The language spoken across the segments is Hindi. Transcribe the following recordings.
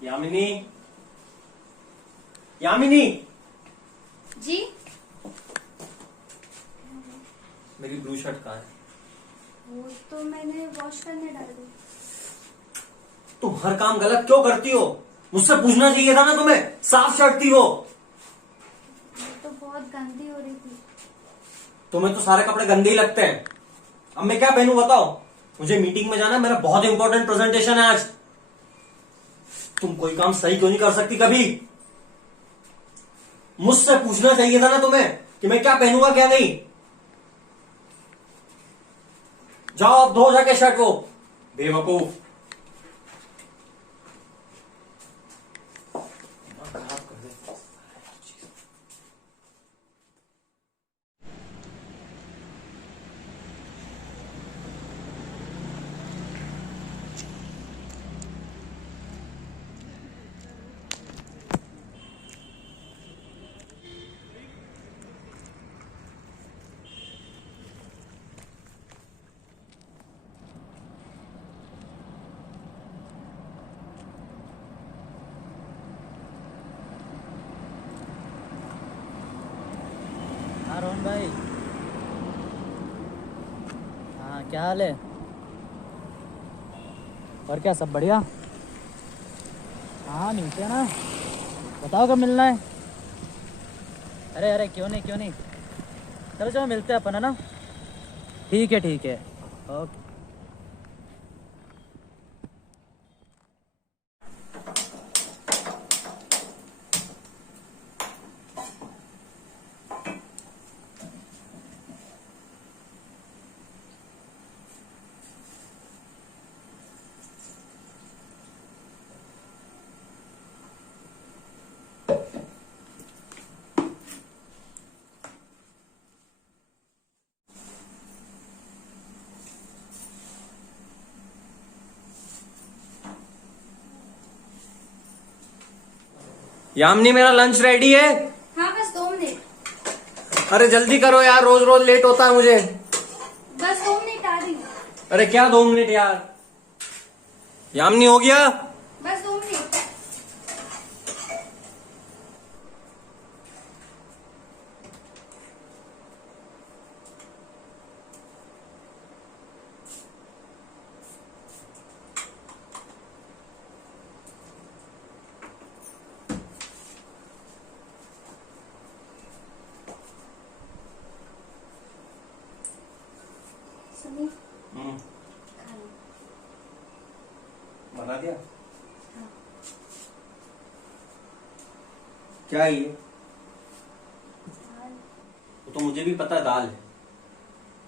यामिनी, यामिनी जी। मेरी ब्लू शर्ट कहाँ है? वो तो मैंने वॉश करने डाल दी। तुम हर काम गलत क्यों करती हो? मुझसे पूछना चाहिए था ना तुम्हें। साफ शर्ट थी वो तो बहुत गंदी हो रही थी। तुम्हें तो सारे कपड़े गंदे ही लगते हैं। अब मैं क्या पहनूं बताओ? मुझे मीटिंग में जाना है, मेरा बहुत इंपॉर्टेंट प्रेजेंटेशन है आज। तुम कोई काम सही क्यों नहीं कर सकती कभी? मुझसे पूछना चाहिए था ना तुम्हें कि मैं क्या पहनूंगा क्या नहीं। जाओ अब धो जाके शर्ट वो, बेवकूफ। खराब कर दे। हाँ रोहन भाई। हाँ क्या हाल है? और क्या सब बढ़िया? हाँ मिलते हैं ना। बताओ कब मिलना है? अरे अरे क्यों नहीं क्यों नहीं। चलो चलो मिलते हैं अपन, है ना? ठीक है ठीक है। ओके। यामिनी मेरा लंच रेडी है। हाँ बस 2 मिनट। अरे जल्दी करो यार, रोज रोज लेट होता है मुझे। बस 2 मिनट आ रही। अरे क्या 2 मिनट यार? यामिनी हो गया? बस 2 मिनट। सनी खा लो। बना दिया? हाँ। क्या है ये? दाल। वो तो मुझे भी पता है दाल है,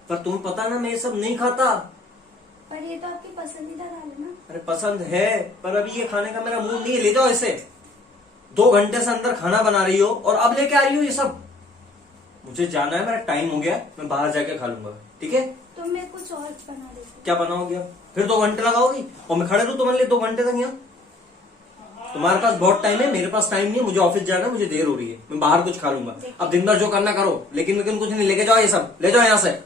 पर तुम्हें पता ना मैं ये सब नहीं खाता। पर ये तो आपकी पसंदीदा दाल है ना। अरे पसंद है, पर अभी ये खाने का मेरा मूड नहीं है। ले जाओ इसे। 2 घंटे से अंदर खाना बना रही हो और अब लेके आ रही हो ये सब। मुझे जाना है, मेरा टाइम हो गया, मैं बाहर जाके खा लूंगा, ठीक है? तो मैं कुछ और बना देती हूँ। क्या बनाओगे अब? फिर 2 घंटे लगाओगी और मैं खड़े रहूं तुम्हारे लिए 2 घंटे तक यहाँ? तुम्हारे पास बहुत टाइम है, मेरे पास टाइम नहीं है। मुझे ऑफिस जाना है, मुझे देर हो रही है, मैं बाहर कुछ खा लूंगा। अब दिन भर जो करना करो, लेकिन लेकिन कुछ नहीं। लेके जाओ ये सब, ले जाओ यहाँ से।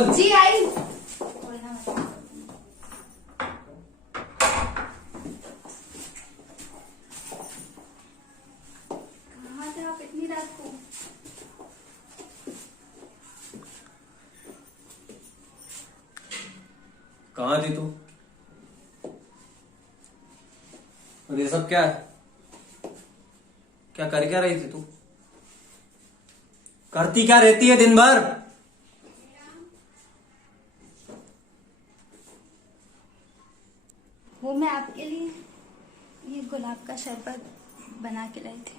बोल। जी आई बोलना मत। कहाँ थे आप इतनी रात को? कहाँ थी तू? और ये सब क्या है? क्या कर क्या रही थी तू? करती क्या रहती है दिन भर? वो मैं आपके लिए ये गुलाब का शरबत बना के लाई थी।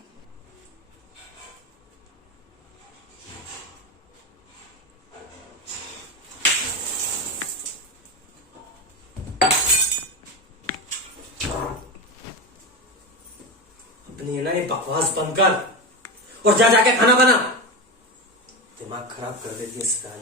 अपनी है ना ये बकवास बंद कर और जा जाके खाना बना। दिमाग खराब कर देती है इस दाल।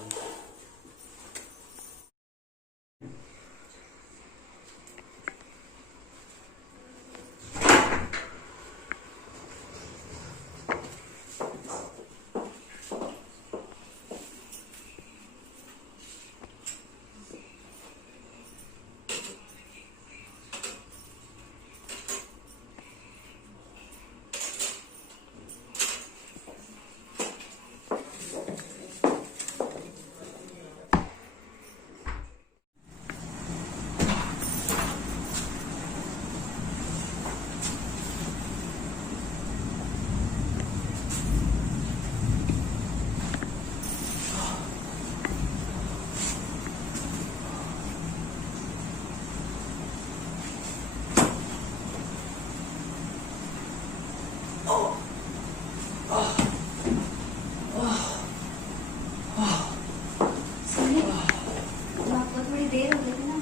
सुनिए, तो आपको थोड़ी देर हो गई थी ना,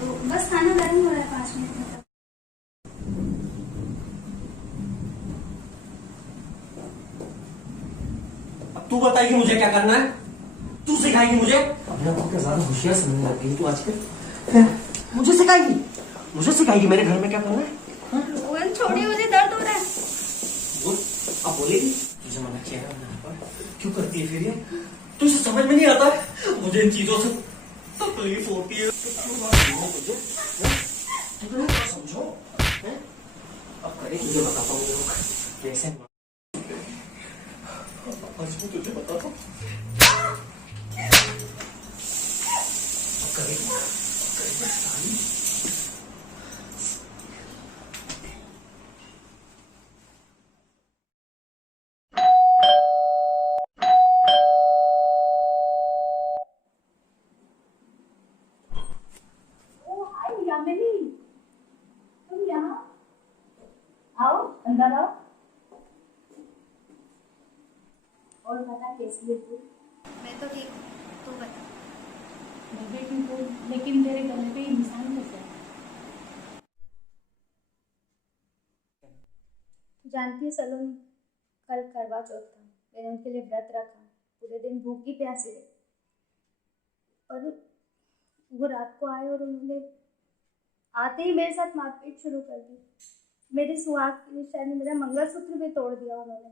तो बस खाना गर्म हो रहा है 5 मिनट में। अब तू बताएगी मुझे क्या करना है? तू सिखाएगी मुझे? अपने आप को क्या ज्यादा होशियार समझने लग गई तू आजकल? हैं? मुझे सिखाएगी? मुझे सिखाएगी मेरे घर में क्या करना है? रोहन छोड़िए, मुझे दर्द हो रहा है। बोल, अब बोलेगी? तुझे मना किया है मैंने यहाँ पर? क्यों करती है फिर ये? तुझे समझ में नहीं आता है? मुझे इन चीजों से तकलीफ होती है। तो क्यों ना समझो मुझे? हैं? तुझे ना समझो? हैं? अब करें तुझे बताता हूँ ये लोग कैसे आज मैं तुझे बताता हूँ। अब करें साली। ओ हाय यामिनी, तुम यहाँ आओ, अंदर आओ। और बता कैसी है तू? मैं तो ठीक हूँ, तू बता। मैं भी ठीक हूँ, लेकिन तेरे गले पे ये निशान कैसे है? तू जानती है सलोनी, कल करवा चौथ था, मैंने उनके लिए व्रत रखा, पूरे दिन भूखी प्यासी रही। और वो रात को आए और उन्होंने आते ही मेरे साथ मारपीट शुरू कर दी। मेरे सुहाग की निशानी, मेरा मंगलसूत्र भी तोड़ दिया उन्होंने।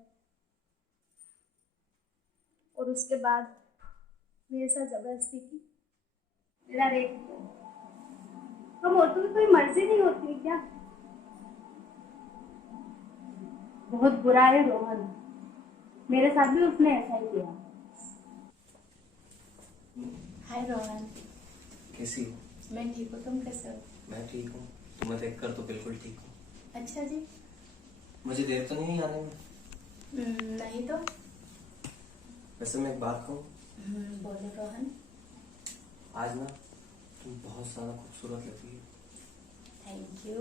और उसके बाद मेरे साथ जबरदस्ती की, मेरा रेप किया। हम औरतों की कोई मर्जी नहीं होती क्या? बहुत बुरा है रोहन, मेरे साथ भी उसने ऐसा ही किया। हाय रोहन। कैसी हो? मैं ठीक हूँ, तुम कैसे हो? मैं ठीक हूँ। तुम्हें देखकर तो बिल्कुल ठीक हूँ। अच्छा जी। मुझे देर तो नहीं आने में? नहीं तो। वैसे मैं एक बात कहूँ? बोलो रोहन। आज ना तुम बहुत ज्यादा खूबसूरत लग रही हो। Thank you.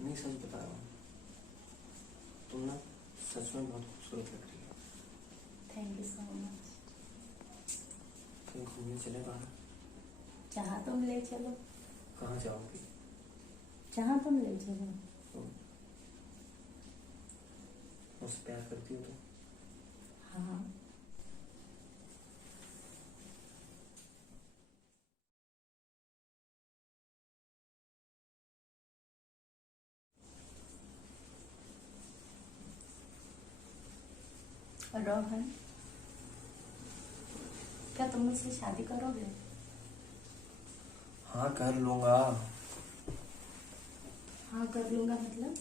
नहीं, सच बता रहा हूँ, तुम ना सच में बहुत खूबसूरत लग रही हो। Thank you so much. कहीं घूमने चले बाहर? जहाँ तुम ले चलो। कहाँ जाओगी? जहाँ तुम ले चलो। मुझसे प्यार करती हो तुम? हाँ। रोहन, क्या तुम मुझसे शादी करोगे? हाँ कर लूंगा। हाँ कर लूंगा मतलब?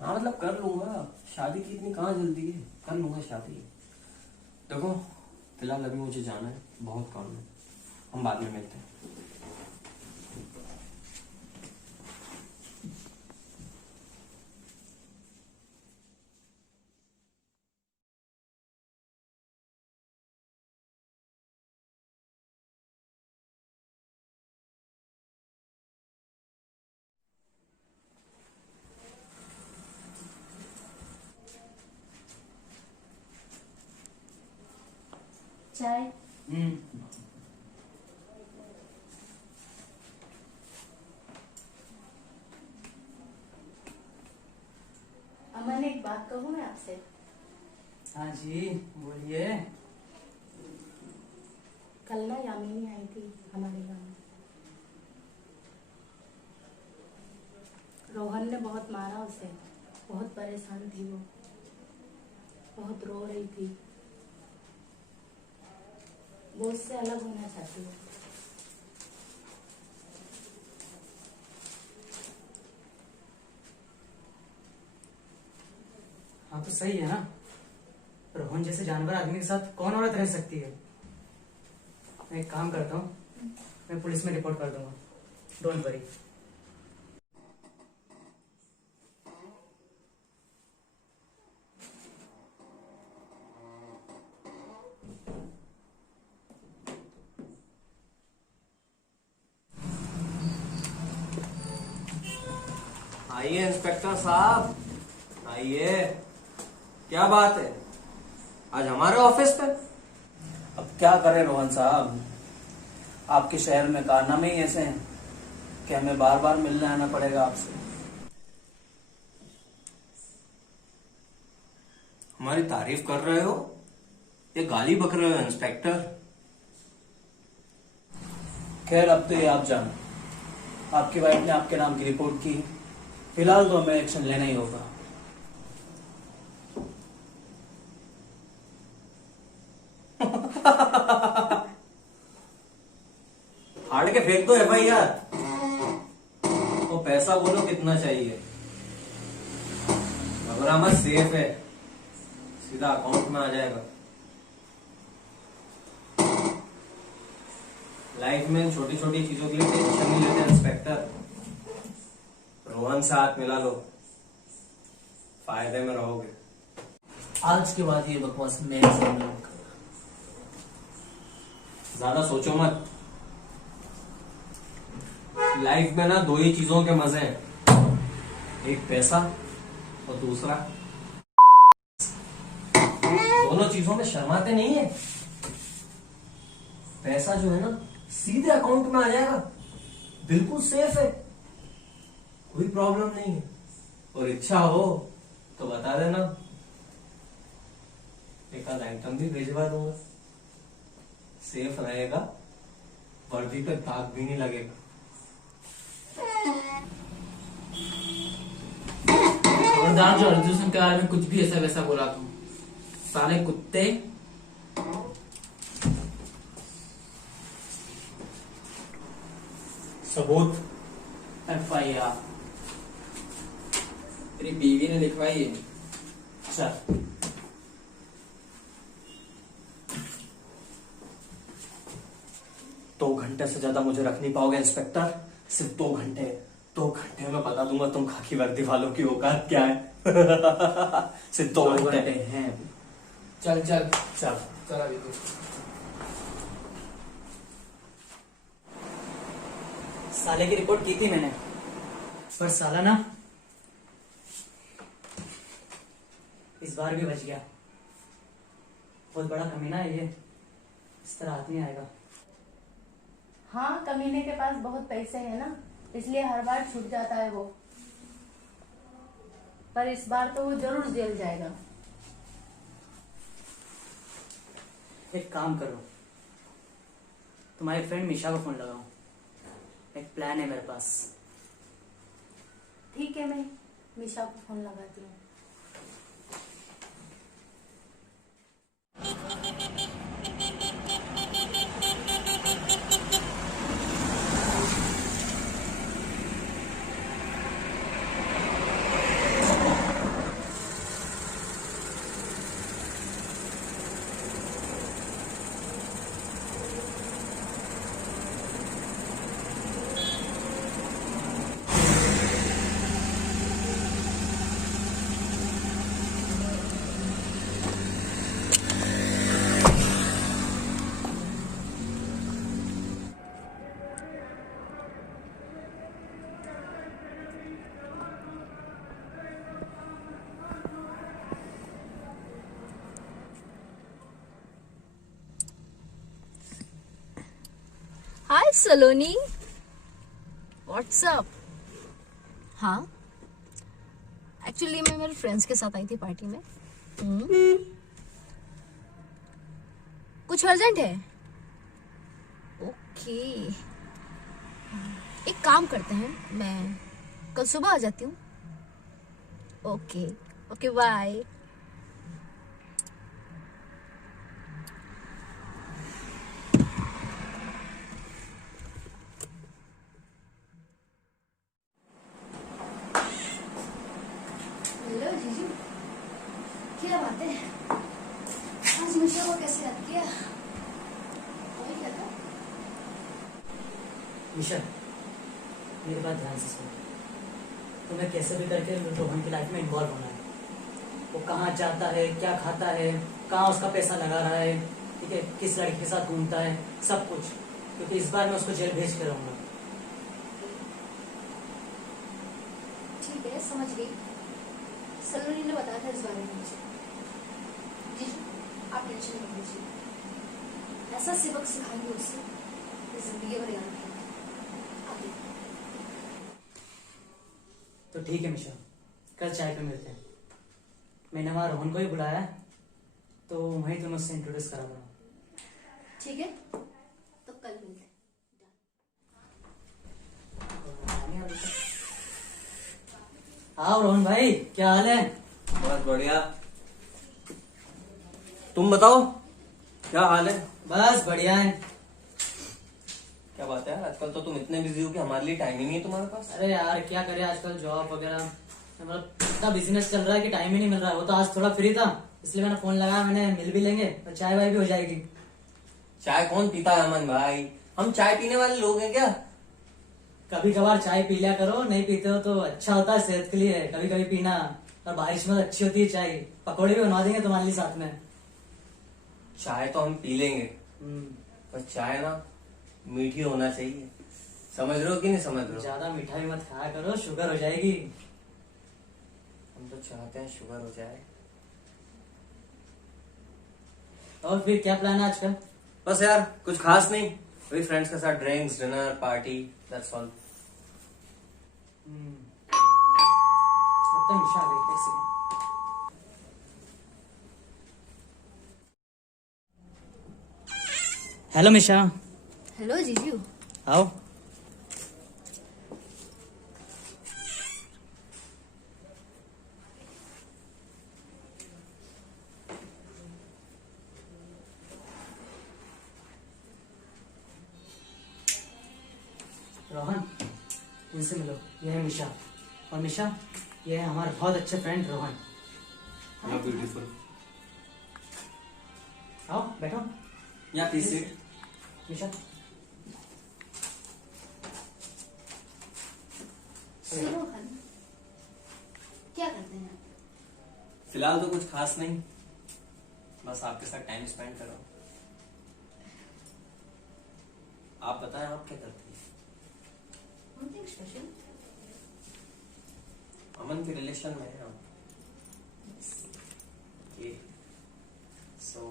हाँ मतलब कर लूंगा, शादी की इतनी कहाँ जल्दी है, कर लूंगा शादी। देखो फिलहाल अभी मुझे जाना है, बहुत काम है, हम बाद में मिलते हैं। चाय? अमन एक बात कहूँ मैं आपसे? हाँ जी बोलिए। कल ना यामिनी आई थी हमारे गाँव में। रोहन ने बहुत मारा उसे, बहुत परेशान थी वो, बहुत रो रही थी। वो उससे अलग होना चाहती है। हाँ तो सही है ना, रोहन जैसे जानवर आदमी के साथ कौन औरत रह सकती है। मैं एक काम करता हूँ, मैं पुलिस में रिपोर्ट कर दूंगा, डोंट वरी। आइए इंस्पेक्टर साहब, आइए। क्या बात है, आज हमारे ऑफिस पे? अब क्या करें रोहन साहब, आपके शहर में कारनामे ही ऐसे हैं कि हमें बार बार मिलने आना पड़ेगा आपसे। हमारी तारीफ कर रहे हो या गाली बक रहे हो इंस्पेक्टर? खैर अब तो ये आप जानो, आपकी वाइफ ने आपके नाम की रिपोर्ट की, फिलहाल तो हमें एक्शन लेना ही होगा। फाड़ के फेंक दो एफआईआर। तो पैसा बोलो कितना चाहिए? घबरा मत, सेफ है, सीधा अकाउंट में आ जाएगा। लाइफ में छोटी छोटी चीजों के लिए टेंशन नहीं लेते इंस्पेक्टर। रोहन से हाथ मिला लो, फायदे में रहोगे। आज के बाद ये बकवास मेरे सामने मत करना। ज्यादा सोचो मत, लाइफ में ना दो ही चीजों के मजे हैं, एक पैसा और दूसरा। दोनों चीजों में शर्माते नहीं है। पैसा जो है ना सीधे अकाउंट में आ जाएगा, बिल्कुल सेफ है, कोई प्रॉब्लम नहीं है। और इच्छा हो तो बता देना, एक आध आइटम भी भिजवा दूंगा। सेफ रहेगा, वर्दी पे दाग भी नहीं लगेगा। खबरदार जो अर्जुन के बारे में कुछ भी ऐसा वैसा बोला तुम, साले कुत्ते। सबूत? एफआईआर तेरी बीवी ने लिखवाई है। चल। 2 घंटे से ज्यादा मुझे रख नहीं पाओगे इंस्पेक्टर, सिर्फ 2 घंटे। 2 घंटे में बता दूंगा तुम खाकी वर्दी वालों की औकात क्या है। सिर्फ 2 घंटे हैं। चल चल चल। चल अभी तू। साले की रिपोर्ट की थी मैंने, पर साला ना इस बार भी बच गया। बहुत बड़ा कमीना है ये, इस तरह हाथ नहीं आएगा। हाँ कमीने के पास बहुत पैसे हैं ना, इसलिए हर बार छूट जाता है वो, पर इस बार तो वो जरूर जेल जाएगा। एक काम करो, तुम्हारी फ्रेंड मिशा को फोन लगाओ, एक प्लान है मेरे पास। ठीक है, मैं मिशा को फोन लगाती हूँ। हाय सलोनी, व्हाट्सअप। हाँ, एक्चुअली मैं मेरे फ्रेंड्स के साथ आई थी पार्टी में। कुछ अर्जेंट है? ओके, एक काम करते हैं, मैं कल सुबह आ जाती हूँ। Okay okay, bye. हेलो जीजू, क्या बात है? आज मिशा को कैसे याद किया? वही क्या था? मिशा, मेरी बात ध्यान से सुनो। तुम्हें कैसे भी करके रोहन की लाइफ में इन्वॉल्व होना है। वो कहाँ जाता है, क्या खाता है, कहाँ उसका पैसा लगा रहा है, ठीक है, किस लड़के के साथ घूमता है, सब कुछ। क्योंकि इस बार मैं उसको जेल भेज के रहूंगा। ठीक है, समझ गई। सलोनी ने बताया था इस बारे में मुझे। जीजू, आप टेंशन मत लीजिए। ऐसा सबक सिखाएंगे उससे कि जिंदगी भर याद रखेगा। आगे। तो ठीक है मिशा, कल चाय पे मिलते हैं। मैंने वहाँ रोहन को ही बुलाया है, तो वहीं तुम्हें उससे इंट्रोड्यूस करा दूंगा। ठीक है, तो कल मिलते हैं। आओ रोहन भाई, क्या हाल है? बस बढ़िया। तुम बताओ, क्या हाल है? बस बढ़िया है। क्या बात है, आजकल तो तुम इतने बिजी हो कि हमारे लिए टाइम ही नहीं है तुम्हारे पास। अरे यार क्या करे, आजकल जॉब वगैरह मतलब इतना बिजनेस चल रहा है कि टाइम ही नहीं मिल रहा है। वो तो आज थोड़ा फ्री था, इसलिए मैंने फोन लगाया। मैंने मिल भी लेंगे और चाय वाय भी हो जाएगी। चाय कौन पीता है अमन भाई? हम चाय पीने वाले लोग हैं क्या? कभी कभार चाय पी लिया करो, नहीं पीते हो तो अच्छा होता है सेहत के लिए कभी कभी पीना। और बारिश में तो अच्छी होती है चाय। पकौड़े भी बनवा देंगे तुम्हारे लिए साथ में। चाय तो हम पी लेंगे, पर चाय ना मीठी होना चाहिए। समझ रहे हो कि नहीं समझ रहे हो? ज्यादा मिठाई मत खाया करो, शुगर हो जाएगी। हम तो चाहते हैं शुगर हो जाए। और फिर क्या प्लान है आज का? बस यार कुछ खास नहीं, वही फ्रेंड्स के साथ drinks, dinner, party, that's all. लगता है मिशा आ गई। एक सेकंड। हेलो मिशा। हेलो जीजू। आओ। रोहन, इनसे मिलो। ये है मिशा, और मिशा ये है हमारे बहुत अच्छे फ्रेंड रोहन। ब्यूटीफुल। आओ बैठो। या प्लीज सिट। मिशा रोहन, क्या करते हैं? फिलहाल तो कुछ खास नहीं, बस आपके साथ टाइम स्पेंड करो। आप बताएं, आप क्या करते हैं? Something special? अमन के रिलेशन में है हम। सो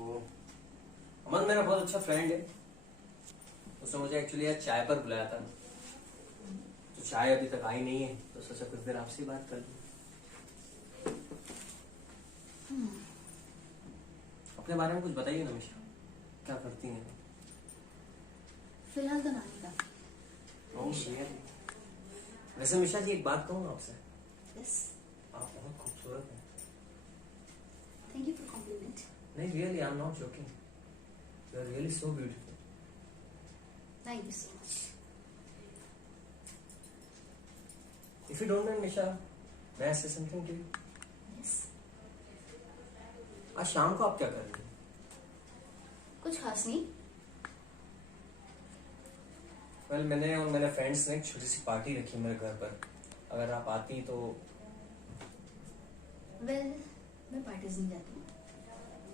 अमन मेरा बहुत अच्छा फ्रेंड है। उसने मुझे एक्चुअली आज चाय पर बुलाया था, तो चाय अभी तक आई नहीं है, तो सोचा कुछ देर आपसे बात कर लूं। अपने बारे में कुछ बताइए ना मिशा, क्या करती हैं? फिलहाल तो नानी का। Oh really? वैसे मिशा जी एक बात कहूँ आपसे, Yes. आप बहुत खूबसूरत हैं। Thank you for compliment. नहीं really, I am not joking, you are really so beautiful. Thank you so much. If you don't mind Misha, may I say something to you? Yes. आज शाम को आप क्या कर रही हैं? कुछ खास नहीं। वेल मैंने और मेरे फ्रेंड्स ने एक छोटी सी पार्टी रखी है मेरे घर पर, अगर आप आती तो। वेल, मैं पार्टीज नहीं जाती हूँ,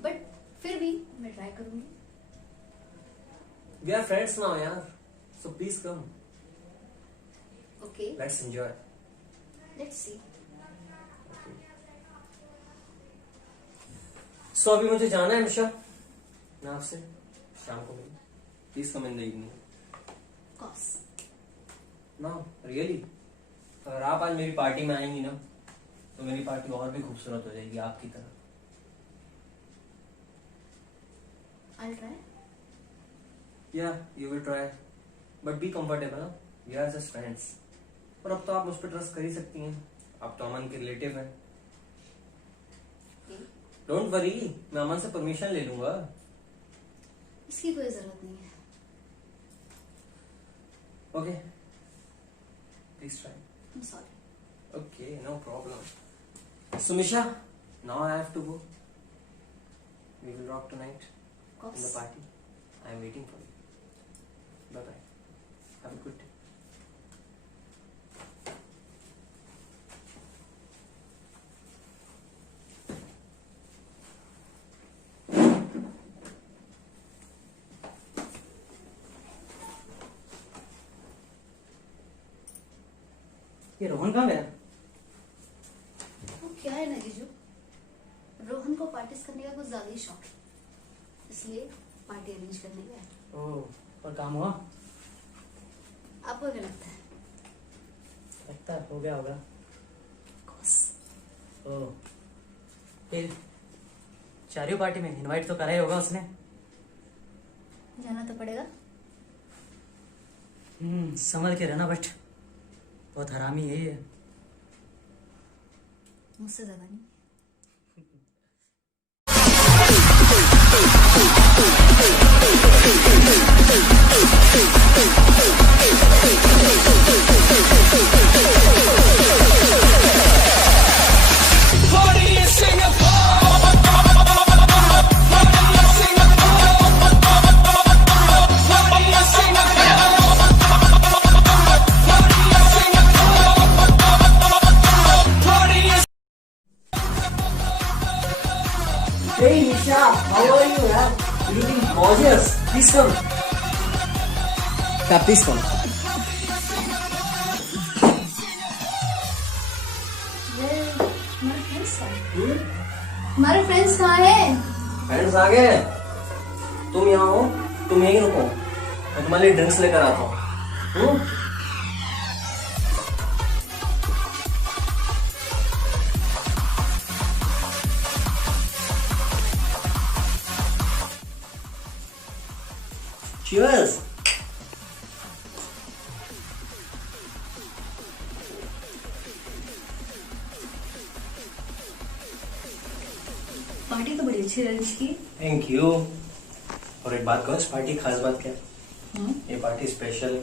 बट फिर भी मैं ट्राई करूंगी। वी आर फ्रेंड्स नाउ यार, so please come, okay, let's enjoy. Let's see. So अभी मुझे जाना है मिशा, मैं आपसे शाम को मिलूं। Please come in the evening. Course. ना रियली, अगर आप आज मेरी पार्टी में आएंगी ना तो मेरी पार्टी और भी खूबसूरत हो जाएगी आपकी तरह। I try. या you will try, but be comfortable ना, वी आर जस्ट फ्रेंड्स। और अब तो आप मुझ पर ट्रस्ट कर ही सकती हैं, आप तो अमन के रिलेटिव हैं। डोंट वरी, मैं अमन से परमिशन ले लूंगा। इसकी कोई जरूरत नहीं है। Okay please try. I am sorry. Okay, no problem. Sumisha, now I have to go. We will rock tonight in the course. party. I am waiting for you. Bye bye. Have a good day. ये रोहन कहाँ गया? वो क्या है ना जीजू, रोहन को पार्टीज करने का कुछ ज्यादा ही शौक है, इसलिए पार्टी अरेंज करने गया। ओह, और काम हुआ? आपको क्या लगता है? लगता है हो गया होगा। कोर्स। ओह, फिर चारियों पार्टी में इनवाइट तो करा ही होगा उसने। जाना तो पड़ेगा। संभल के रहना, बट बहुत हरामी है ये। मुझसे ज्यादा नहीं। Hey Nisha, how are you, man? You looking gorgeous. Please come. Yeah, please come. हमारे फ्रेंड्स कहाँ हैं? फ्रेंड्स आ गए। तुम यहाँ हो, तुम यहीं रुको, मैं तुम्हारे लिए ड्रिंक्स लेकर आता हूँ। Cheers. पार्टी तो बड़ी अच्छी अरेंज की। Thank you. और एक बात कहो, इस पार्टी की खास बात क्या है? ये पार्टी स्पेशल है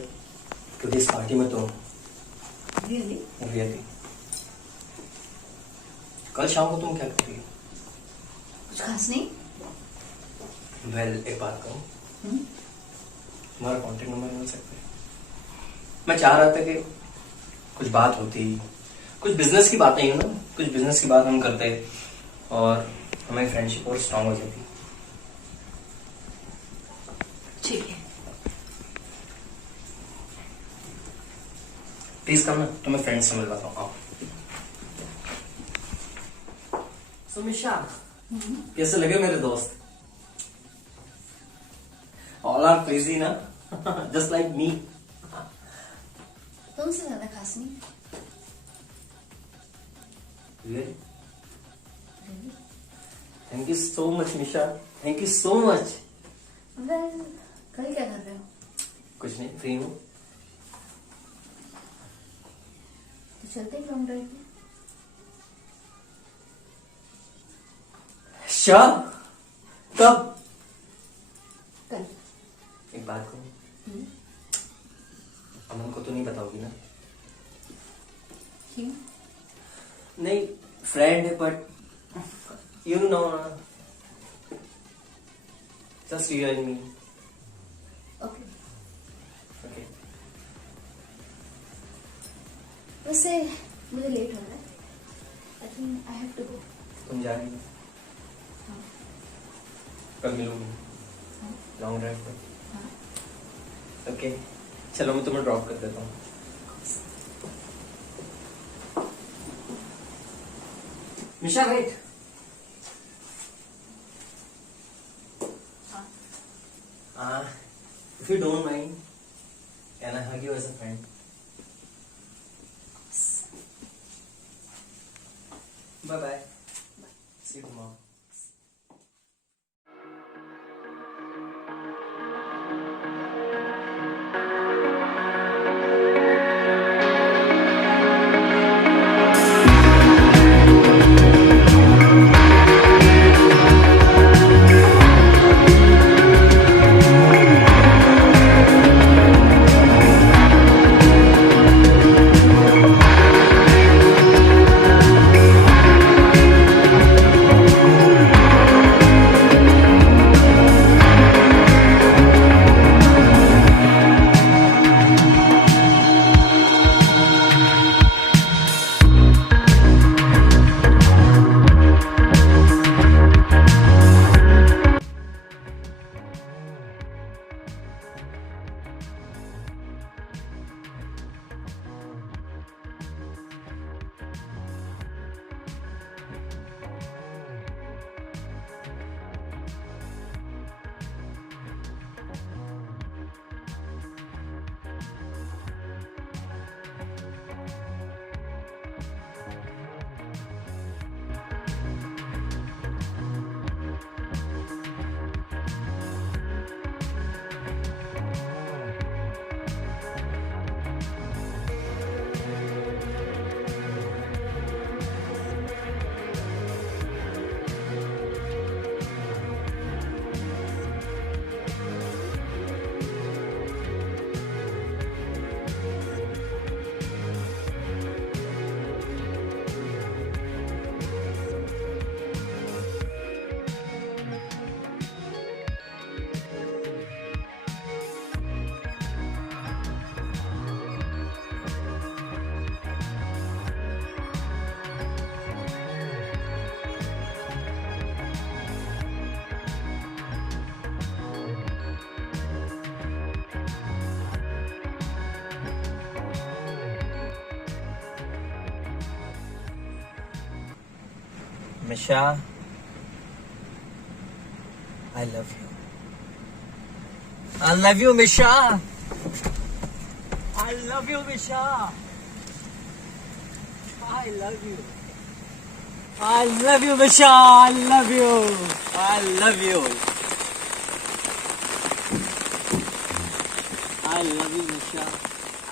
क्योंकि इस पार्टी में तो रियली कल शाम को तुम क्या कर रही हो? कुछ खास नहीं। वेल, एक बात कहो, तुम्हारा कॉन्टेक्ट नंबर मिल सकता है? मैं चाह रहा था कि कुछ बात होती, कुछ बिजनेस की बातें ना, कुछ बिजनेस की बात हम करते और हमारी फ्रेंडशिप और स्ट्रांग हो जाती। ठीक है। प्लीज कम ना, तुम्हें फ्रेंड्स से मिलवाता हूँ। आओ। सुमिशा, कैसे लगे मेरे दोस्त? ऑल आर क्रेजी ना, जस्ट लाइक मी। तुमसे ज्यादा खास नहीं। Really? Thank you so much, Nisha. Thank you so much. Well, कल क्या कर रहे हो? कुछ नहीं, फ्री हूँ। तो चलते हैं लॉन्ग ड्राइव पे। श्योर? कब? कल। एक बात कहूँ, अमन को तो नहीं बताओगी ना? क्यों? नहीं, फ्रेंड है but you know, just you and me. Okay. Okay. वैसे मुझे लेट हो रहा है। I think I have to go. तुम जा रही हो? हाँ। कल मिलूंगी हाँ। लॉन्ग ड्राइव पे। हाँ। ओके, चलो मैं तुम्हें ड्रॉप कर देता हूँ। निशा, wait. If you don't mind, Can I hug you as a friend? Bye bye. See you tomorrow. Misha, I love you. I love you, Misha. I love you, Misha. I love you. I love you, Misha. I love you. I love you. I love you, Misha.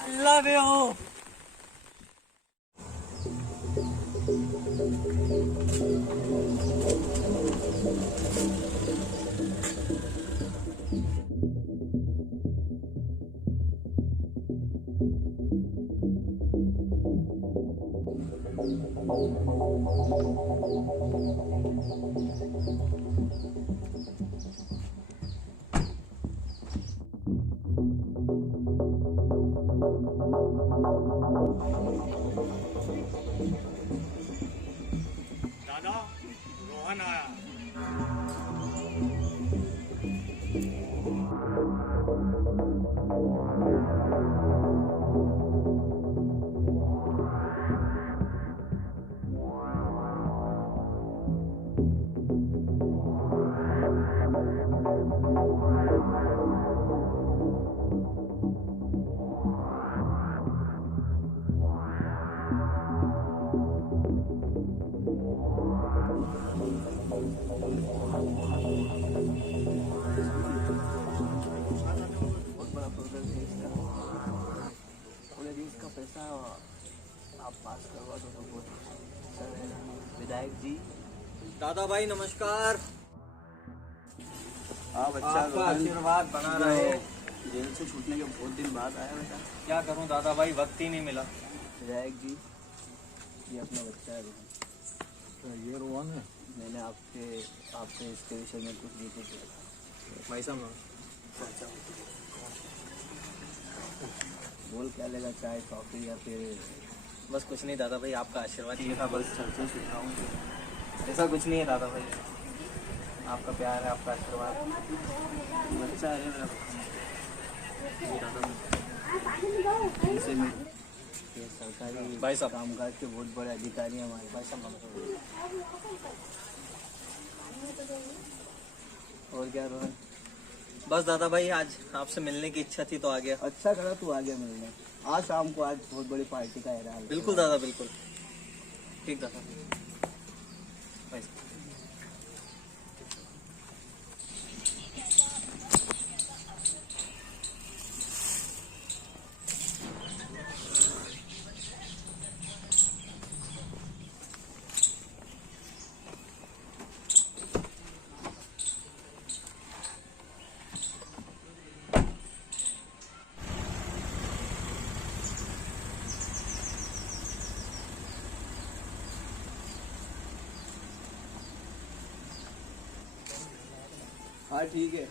I love you. दादा रोहन आया। आप पास करवा दो तो बहुत अच्छा रहेगा। विधायक जी, दादा भाई नमस्कार। हाँ बच्चा आपका आशीर्वाद बना रहे। जेल से छूटने के बहुत दिन बाद आया बेटा। क्या करूं दादा भाई, वक्त ही नहीं मिला। विधायक जी, ये अपना बच्चा है रोहन। ये रोहन है। मैंने आपसे इसके विषय में कुछ डिटेल किया था। भाई साहब बोल क्या लेगा, चाय कॉफी या फिर? बस कुछ नहीं दादा भाई, आपका आशीर्वाद चाहिए था बस। चर्चा सुझाऊँ ऐसा कुछ नहीं है दादा भाई, आपका प्यार है, आपका आशीर्वाद। बच्चा है मेरा। जी दादा इनसे मिल। ये सरकारी भाई साहब। कामकाज के बहुत बड़े अधिकारी हैं हमारे पास। और क्या रोहन, बस दादा भाई आज आपसे मिलने की इच्छा थी तो आ गया। अच्छा करा तू आ गया मिलने। आज शाम को आज बहुत बड़ी पार्टी का इरादा है। बिल्कुल दादा बिल्कुल। ठीक दादा भाई। हाँ ठीक है,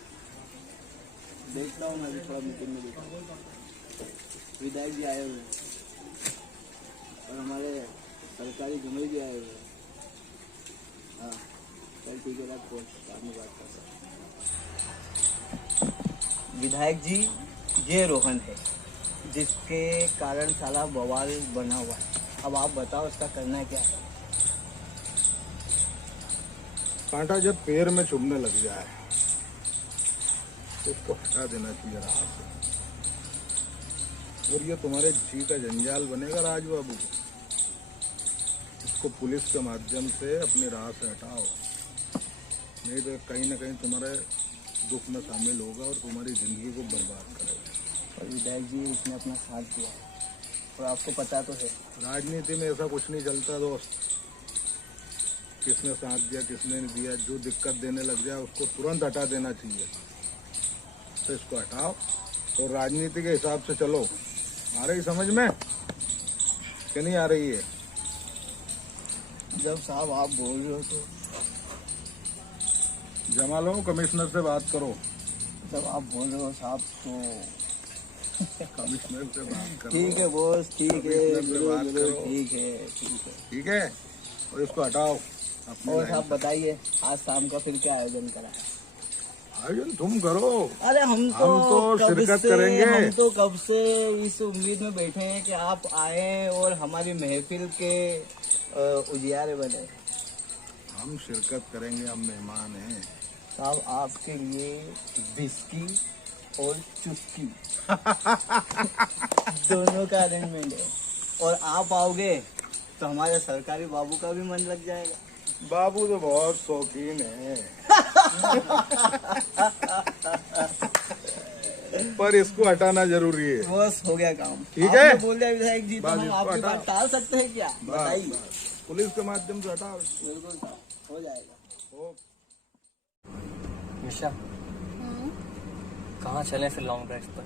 देखता हूँ मैं भी थोड़ा मीटिंग में देखता हूँ। विधायक जी आए हुए हैं और हमारे सरकारी जुमले भी आए हुए हैं। हाँ चल ठीक है, रख फोन, बाद में बात करता हूँ। विधायक जी ये रोहन है जिसके कारण साला बवाल बना हुआ है। अब आप बताओ इसका करना क्या है। कांटा जब पैर में चुभने लग जाए तो उसको हटा देना चाहिए राह से। और ये तुम्हारे जी का जंजाल बनेगा राज बाबू, इसको पुलिस के माध्यम से अपनी राह से हटाओ, नहीं तो कहीं ना कहीं तुम्हारे दुख में शामिल होगा और तुम्हारी जिंदगी को बर्बाद करेगा। और विधायक जी उसने अपना साथ दिया और आपको पता तो है राजनीति में ऐसा कुछ नहीं चलता दोस्त, किसने साथ दिया किसने नहीं दिया। जो दिक्कत देने लग जाए उसको तुरंत हटा देना चाहिए। तो इसको हटाओ और राजनीति के हिसाब से चलो। आ रही समझ में कि नहीं आ रही है? जब साहब आप बोल रहे हो तो जमा लो, कमिश्नर से बात करो। जब आप बोल रहे हो साहब तो कमिश्नर से बात करो। ठीक है बॉस, ठीक है, कमिश्नर से बात जरूर, करो। ठीक है, ठीक है, ठीक है, और इसको हटाओ अपने और लाइन साहब से। बताइए आज शाम का फिर क्या आयोजन करा है? आयोजन तुम करो। अरे हम तो कब शिरकत से करेंगे। हम तो कब से इस उम्मीद में बैठे हैं कि आप आए और हमारी महफिल के उजियारे बने। हम शिरकत करेंगे, हम मेहमान हैं। साहब आपके लिए विस्की और चुस्की दोनों का अरेंजमेंट है और आप आओगे तो हमारे सरकारी बाबू का भी मन लग जाएगा। बाबू तो बहुत शौकीन है पर इसको हटाना जरूरी है। बस हो गया काम। ठीक है? आपने बोल दिया विधायक जी, तो बस हम इसको आपकी हटाओ। बात टाल सकते हैं क्या? बताइए। बस, पुलिस के माध्यम से हटाओ। बिल्कुल साहब, हो जाएगा। मिशा कहाँ चले फिर लॉन्ग ड्राइव पर?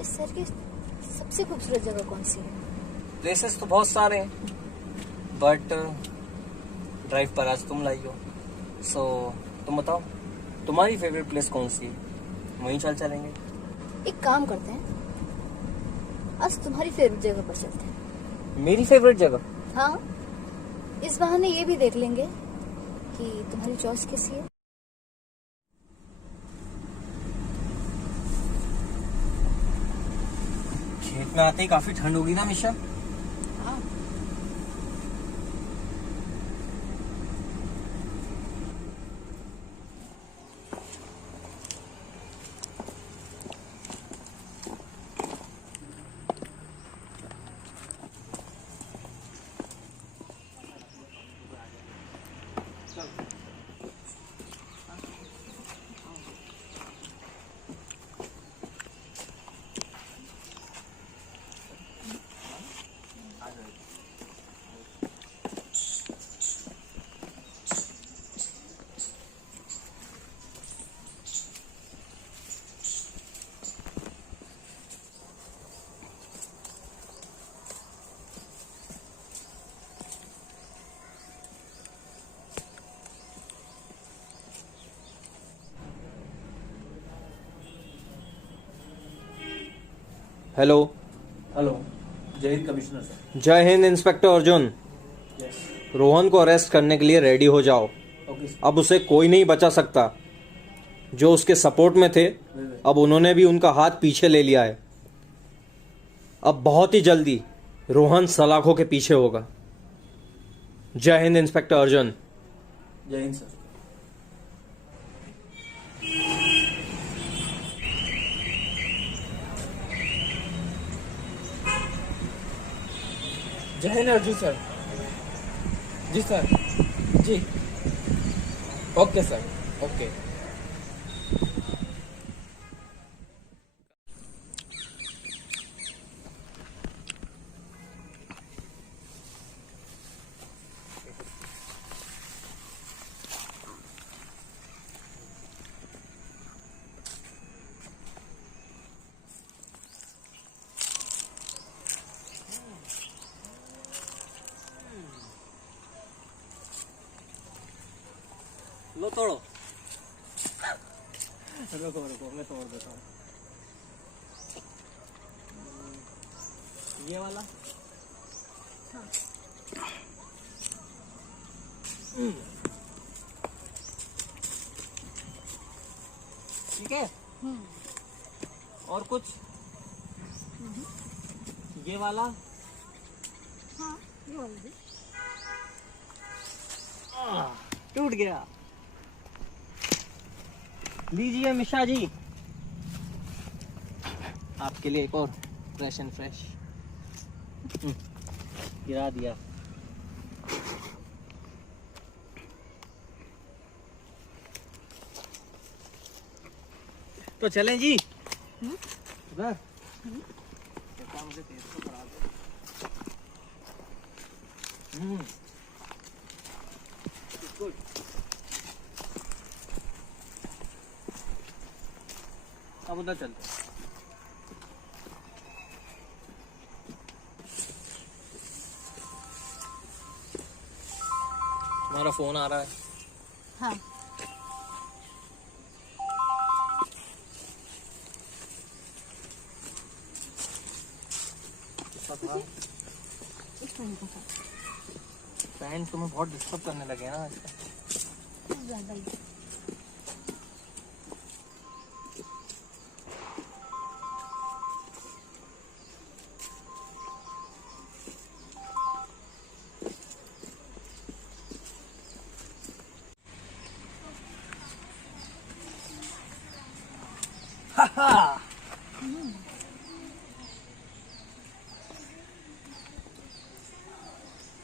इस शहर की सबसे खूबसूरत जगह कौन सी है? प्लेसेस तो बहुत सारे हैं बट ड्राइव पर आज तुम लाई हो, सो तुम बताओ तुम्हारी फेवरेट प्लेस कौन सी है, वहीं चलेंगे। एक काम करते हैं, आज तुम्हारी फेवरेट जगह पर चलते हैं। मेरी फेवरेट जगह? हाँ, इस बहाने ये भी देख लेंगे कि तुम्हारी चॉइस कैसी है। खेत में आते ही काफी ठंड होगी ना मिशा? हाँ, हेलो। हेलो, जय हिंद कमिश्नर सर। जय हिंद इंस्पेक्टर अर्जुन। यस, रोहन को अरेस्ट करने के लिए रेडी हो जाओ। Okay sir. अब उसे कोई नहीं बचा सकता। जो उसके सपोर्ट में थे अब उन्होंने भी उनका हाथ पीछे ले लिया है। अब बहुत ही जल्दी रोहन सलाखों के पीछे होगा। जय हिंद इंस्पेक्टर अर्जुन। जय हिंद सर। जय हिंद अर्जुन सर। जी सर। जी ओके सर। ओके। लो तोड़ो। रुको रुको मैं तोड़ देता हूँ। ये वाला ठीक है। और कुछ ये वाला टूट गया। लीजिए मिशा जी, आपके लिए एक और फ्रेश एंड फ्रेश। गिरा दिया। तो चलें जी उधर। क्या मुझे तेज तो करा दो। गुड। अब उधर चलते हैं। तुम्हारा फोन आ रहा है। हाँ। फ्रेंड तुम्हें बहुत डिस्टर्ब करने लगे ना आजकल। ज्यादा ही।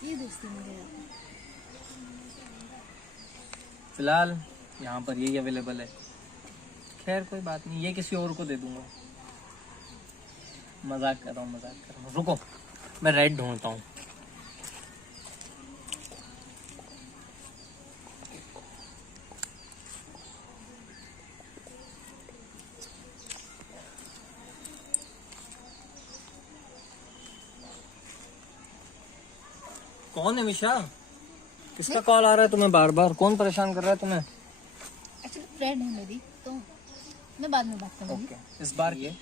ये दोस्ती में गया। फिलहाल यहाँ पर यही अवेलेबल है। खैर कोई बात नहीं, ये किसी और को दे दूंगा। मजाक कर रहा हूँ, मजाक कर रहा हूँ। रुको मैं रेड ढूंढता हूँ। कौन है मिशा? किसका कॉल आ रहा है तुम्हें बार बार? कौन परेशान कर रहा है तुम्हें? एक्चुअली फ्रेंड है मेरी, तो मैं बाद में बात करूंगी। ओके इस बार ये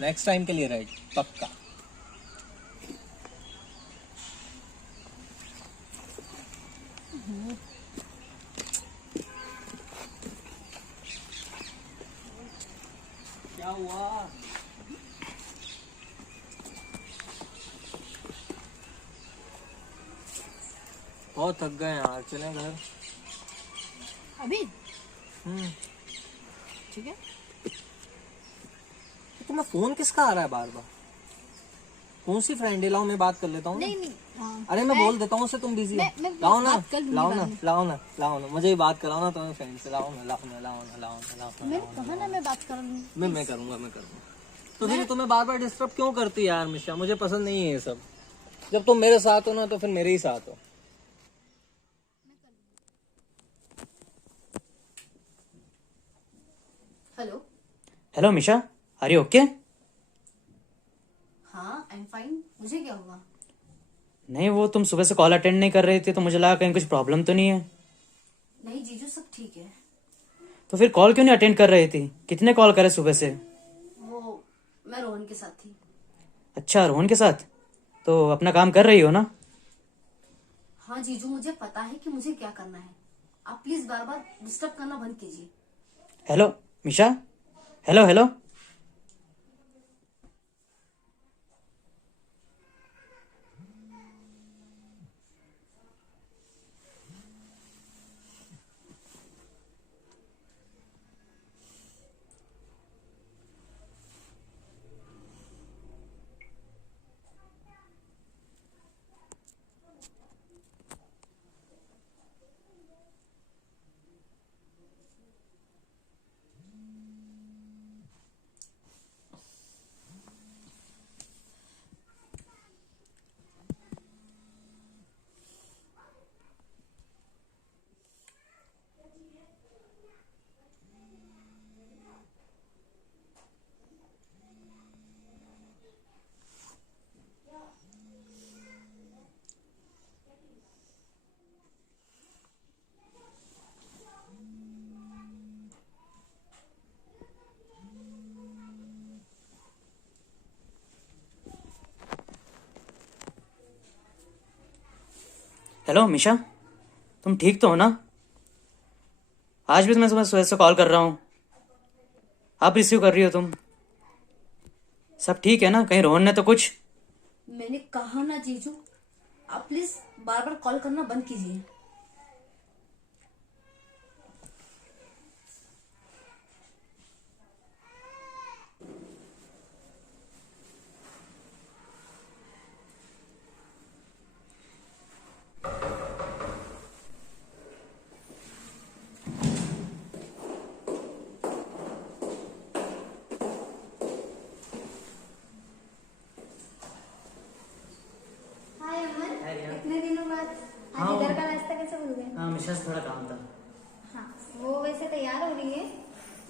नेक्स्ट टाइम के लिए रेड पक्का। क्या हुआ? बहुत थक गए यार, चलें घर। अभी हम्म। ठीक है। तुम्हें फोन किसका आ रहा है बार बार? कौन सी फ्रेंड है? लाओ मैं बात कर लेता हूँ ना। नहीं नहीं। हाँ, अरे मैं बोल देता हूँ उसे तुम बिजी हो। मैं लाओ ना बात कर लूंगी लाओ बाद ना में। लाओ ना लाओ ना, मुझे ही बात कराओ ना तुम्हें फ्रेंड से। लाओ ना लाओ ना लाओ ना लाओ ना लाओ ना मैंने कहा ना मैं बात कर लूंगी। मैं करूंगा मैं करूंगा। तो फिर तुम्हें बार बार डिस्टर्ब क्यों करती है यार मिशा? मुझे पसंद नहीं है ये सब। जब तुम मेरे साथ हो ना तो फिर मेरे ही साथ हो। Hello. Hello Misha, are you okay? हाँ आई एम फाइन। मुझे क्या हुआ? नहीं, वो तुम सुबह से कॉल अटेंड नहीं कर रहे थे तो मुझे लगा कहीं कुछ प्रॉब्लम तो नहीं है। नहीं जीजू सब ठीक है। तो फिर कॉल क्यों नहीं अटेंड कर रही थी? कितने कॉल करे सुबह से? वो मैं रोहन के साथ थी। अच्छा, रोहन के साथ? तो अपना काम कर रही हो ना? हाँ जीजू मुझे पता है कि मुझे क्या करना है। आप प्लीज बार बार डिस्टर्ब करना बंद कीजिए। हेलो मिशा, हेलो हेलो। हेलो मिशा, तुम ठीक तो हो ना? आज भी मैं तुम्हें सुबह से कॉल कर रहा हूँ, आप रिसीव कर रही हो तुम? सब ठीक है ना? कहीं रोहन ने तो कुछ? मैंने कहा ना जीजू, आप प्लीज बार बार कॉल करना बंद कीजिए। हाय अमन, हाय रिया। इतने दिनों बाद हाँ। आज इधर का रास्ता कैसे भूल गए? हाँ मिशा से थोड़ा काम था। हाँ, वो वैसे तैयार हो रही है,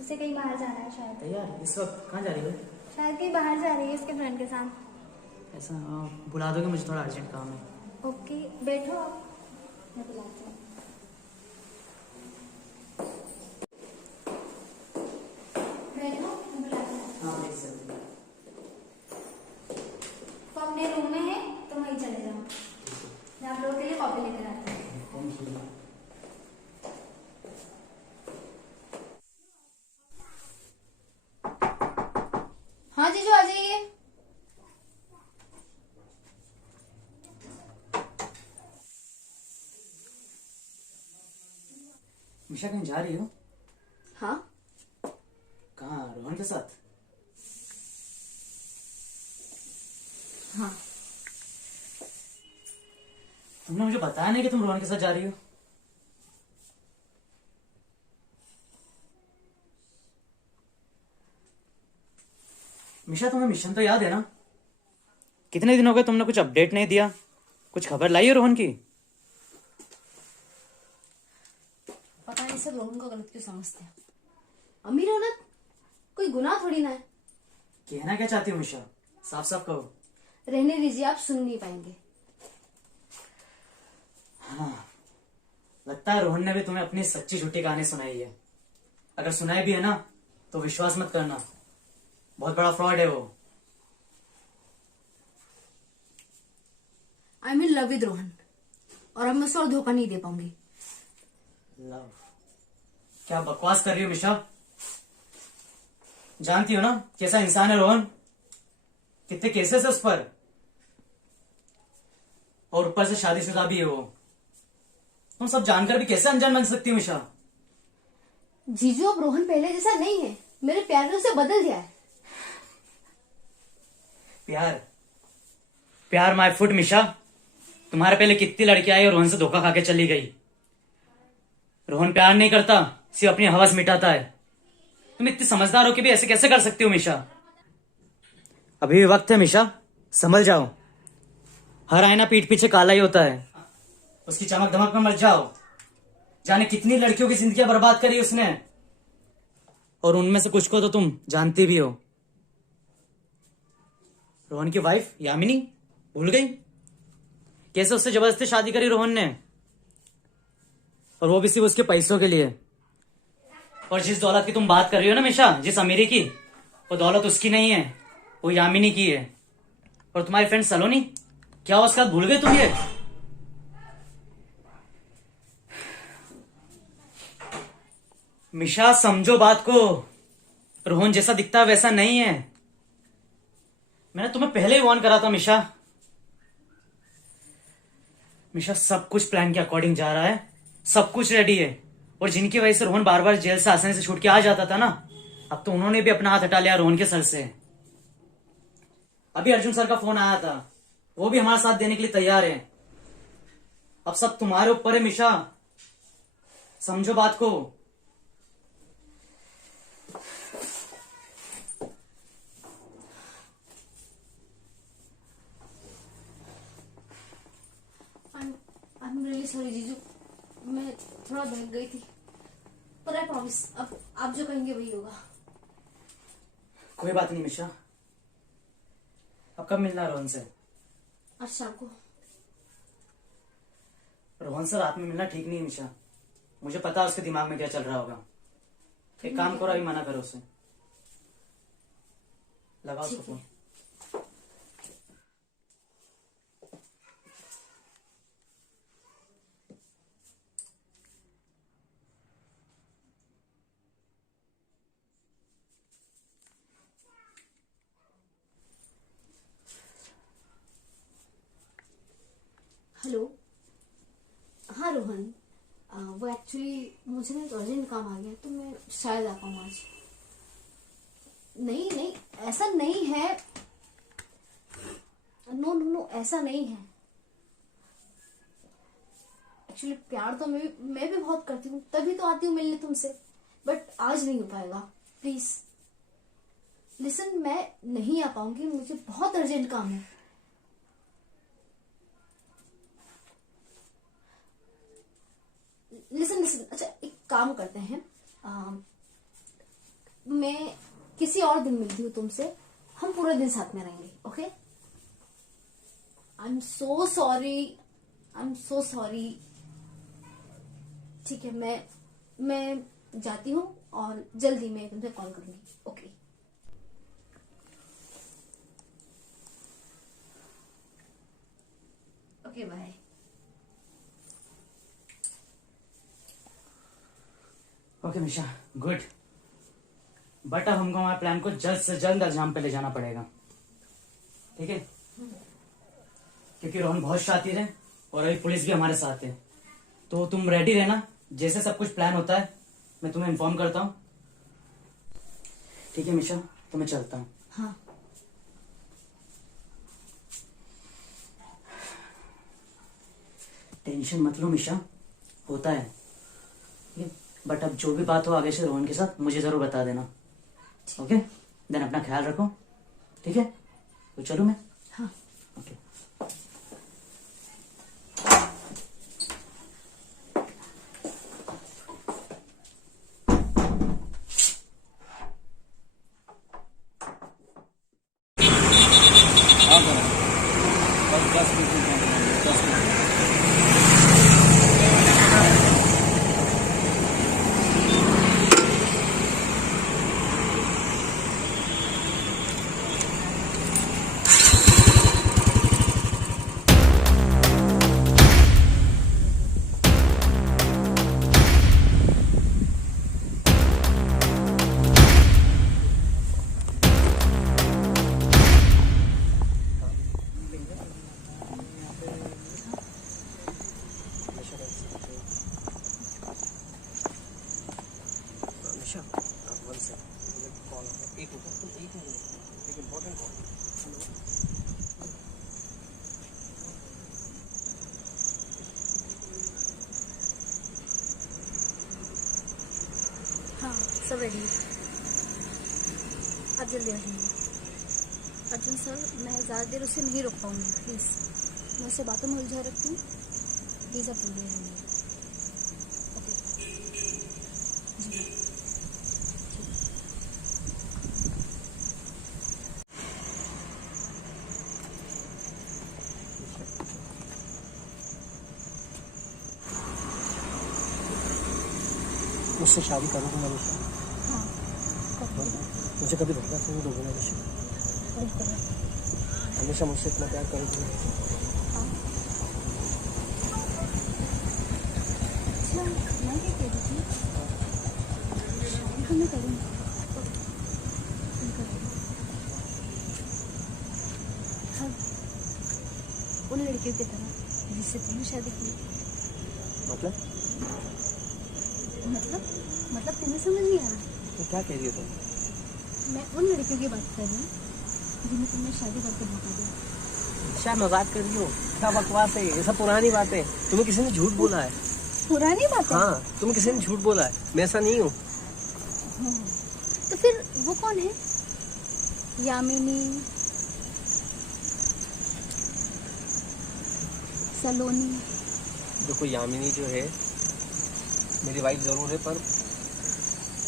उसे कहीं बाहर जाना है शायद। तैयार? इस वक्त कहाँ जा रही हो? शायद कहीं बाहर जा रही है उसके फ्रेंड के साथ। ऐसा? हाँ, बुला दोगे? मुझे थोड़ा अर्जेंट काम है। ओके, बैठो आप, मैं बुलाती हूँ। बैठो, मैं बुलाती हूँ। हाँ प्लीज जल्दी। वो अपने रूम में है तो वहीं चले जाओ, मैं आप लोगों के लिए कॉपी लेकर आती हूँ। Thank you. हाँ जीजू आ जाइए। मिशा कहीं जा रही हो? हाँ, कहाँ, रोहन के साथ? हाँ। तुमने मुझे बताया नहीं कि तुम रोहन के साथ जा रही हो। मिशा तुम्हें मिशन तो याद है ना? कितने दिन हो गए तुमने कुछ अपडेट नहीं दिया, कुछ खबर लाई है रोहन की? पता नहीं सब रोहन को गलत क्यों समझते हैं। अमीर होना कोई गुनाह थोड़ी ना है। कहना क्या चाहती हो मिशा, साफ साफ कहो। रहने दीजिए, आप सुन नहीं पाएंगे। हाँ, लगता है रोहन ने भी तुम्हें अपनी सच्ची झूठी कहानी सुनाई है। अगर सुनाई भी है ना तो विश्वास मत करना, बहुत बड़ा फ्रॉड है वो। I am in love with Rohan और अब मैं उसे और धोखा नहीं दे पाऊंगी। लव? क्या बकवास कर रही हो मिशा? जानती हो ना कैसा इंसान है रोहन, कितने केसेस है उस पर, और ऊपर से शादीशुदा भी है वो। तुम सब जानकर भी कैसे अनजान बन सकती हो मिशा? जीजू अब रोहन पहले जैसा नहीं है, मेरे प्यार ने उसे बदल दिया है। प्यार? प्यार माय फुट मिशा। तुम्हारे पहले कितनी लड़कियां आई और रोहन से धोखा खा के चली गई। रोहन प्यार नहीं करता, सिर्फ अपनी हवस मिटाता है। तुम इतनी समझदार हो कि भी ऐसे कैसे कर सकती हो मिशा? अभी भी वक्त है मिशा, संभल जाओ। हर आईना पीठ पीछे काला ही होता है, उसकी चमक धमक में मत जाओ। जाने कितनी लड़कियों की जिंदगियां बर्बाद करी उसने, और उनमें से कुछ को तो तुम जानती भी हो। रोहन की वाइफ यामिनी, भूल गई कैसे उससे जबरदस्ती शादी करी रोहन ने, और वो भी सिर्फ उसके पैसों के लिए। और जिस दौलत की तुम बात कर रही हो ना मिशा, जिस अमीरी की, वो दौलत उसकी नहीं है, वो यामिनी की है। और तुम्हारी फ्रेंड सलोनी, क्या उसका भूल गए तुम ये? मिशा समझो बात को, रोहन जैसा दिखता वैसा नहीं है। मैंने तुम्हें पहले ही वार्न करा था मिशा। मिशा सब कुछ प्लान के अकॉर्डिंग जा रहा है, सब कुछ रेडी है। और जिनकी वजह से रोहन बार बार जेल से आसानी से छूट के आ जाता था ना, अब तो उन्होंने भी अपना हाथ हटा लिया रोहन के सर से। अभी अर्जुन सर का फोन आया था, वो भी हमारा साथ देने के लिए तैयार है। अब सब तुम्हारे ऊपर है मिशा, समझो बात को। आई एम रियली सॉरी जीजू, मैं थोड़ा बहक गई थी, पर आई प्रॉमिस अब आप जो कहेंगे वही होगा। कोई बात नहीं मिशा। अब कब मिलना है रोहन से? आज शाम को। रोहन से रात में मिलना ठीक नहीं है मिशा, मुझे पता है उसके दिमाग में क्या चल रहा होगा। एक काम करो, अभी मना करो उसे, लगाओ उसको फोन। हेलो। हाँ रोहन, वो एक्चुअली मुझे ना एक अर्जेंट काम आ गया तो मैं शायद आ पाऊँ आज। नहीं नहीं, ऐसा नहीं है। नो नो नो, ऐसा नहीं है। एक्चुअली प्यार तो मैं भी बहुत करती हूँ, तभी तो आती हूँ मिलने तुमसे, बट आज नहीं हो पाएगा। प्लीज लिसन, मैं नहीं आ पाऊंगी, मुझे बहुत अर्जेंट काम है। लिसन लिसन, अच्छा एक काम करते हैं, मैं किसी और दिन मिलती हूँ तुमसे, हम पूरे दिन साथ में रहेंगे। Okay? I am so sorry, I am so sorry. ठीक है, मैं जाती हूँ और जल्दी मैं तुमसे कॉल करूंगी। Okay? Okay, bye. Okay Misha, good. But अब हमको हमारे प्लान को जल्द से जल्द अंजाम पे ले जाना पड़ेगा, ठीक है? क्योंकि रोहन बहुत शातिर है और अभी पुलिस भी हमारे साथ है, तो तुम रेडी रहना। जैसे सब कुछ प्लान होता है मैं तुम्हें इन्फॉर्म करता हूँ, ठीक है मिशा? तो मैं चलता हूँ। हाँ। टेंशन मत लो मिशा, होता है। बट अब जो भी बात हो आगे से रोहन के साथ मुझे जरूर बता देना, ओके? देन अपना ख्याल रखो, ठीक है? तो चलो मैं। हाँ। ओके। हाँ बस 10 मिनट, 10 मिनट। हाँ, सब रेडी है, आप जल्दी आ जाइए। अर्जुन सर, मैं ज़्यादा देर उसे नहीं रोक पाऊंगी, प्लीज़। मैं उससे बातों में उलझा रखती हूँ, प्लीज़ आप जल्दी आ जाइए। ओके जी। मुझसे शादी करोगे ना मिशा? हाँ, मुझे कभी धोखा नहीं दोगे ना मिशा? बिल्कुल। हमेशा मुझसे इतना प्यार करोगे ना? हाँ। अच्छा, मैं क्या कह रही थी, शादी तो मैं करूँगी, हाँ, उन लड़कियों की तरह जिससे तुमने शादी की। मतलब मतलब तुम्हें समझ नहीं आ रहा? तो क्या कह रही हो तुम? मैं उन लड़कियों की बात कर रही हूँ जिन्हें तुमने शादी करके धोखा दिया। क्या मजाक कर रही हो? क्या बकवास है ये सब पुरानी बात है। तुम्हें किसी ने झूठ बोला है। पुरानी बात है? हाँ, तुम्हें किसी ने झूठ बोला है, मैं ऐसा नहीं हूँ। तो फिर वो कौन है? यामिनी, सलोनी? देखो यामिनी जो है मेरी वाइफ जरूर है, पर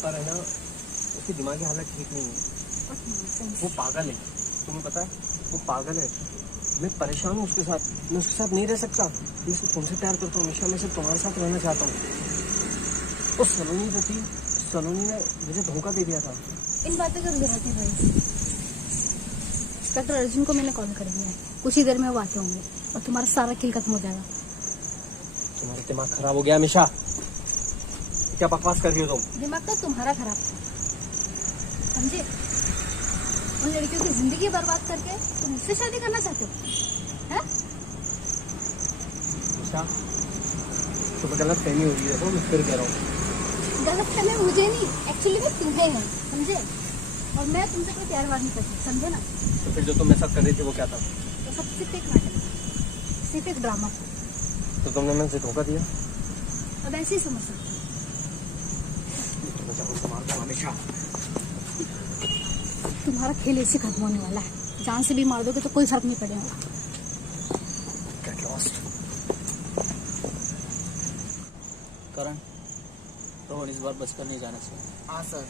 है ना, उसकी दिमागी हालत ठीक नहीं है। वो पागल है, तुम्हें पता है? वो पागल है। मैं परेशान हूँ उसके साथ, मैं उसके साथ नहीं रह सकता। मैं सिर्फ तुमसे प्यार करता हूँ हमेशा, मैं सिर्फ तुम्हारे साथ रहना चाहता हूँ। वो सलोनी जो थी, सलोनी ने मुझे धोखा दे दिया था। इन बातों का जरूरत नहीं भाई। इंस्पेक्टर अर्जुन को मैंने कॉल कर दिया है, कुछ ही देर में वो आते होंगे और तुम्हारा सारा खेल खत्म हो जाएगा। तुम्हारा दिमाग खराब हो गया हमेशा। क्या बकवास कर रही हो तुम? दिमाग तो तुम्हारा खराब था, समझे? उन लड़कियों की जिंदगी बर्बाद करके तुम मुझसे शादी करना चाहते हो? हैं? निशा, तो गलत फहमी हो रही है, तो मैं फिर कह रहा हूँ। गलत फहमी मुझे नहीं, एक्चुअली वो तुम्हें है, समझे? और मैं तुमसे कोई प्यार वार नहीं करती, समझे ना? तो फिर जो तुम मेरे साथ कर रही थी वो क्या था? तो सब सिर्फ एक नाटक, सिर्फ एक ड्रामा। तो तुमने मुझे धोखा दिया? अब ऐसे ही समझ सकते हमेशा तुम्हारा खेल ऐसे खत्म होने वाला है, जान से भी मार दोगे तो कोई फर्क नहीं पड़ेगा। Get lost. करण, रोहन इस बार बचकर नहीं जाना चाहिए। हाँ सर।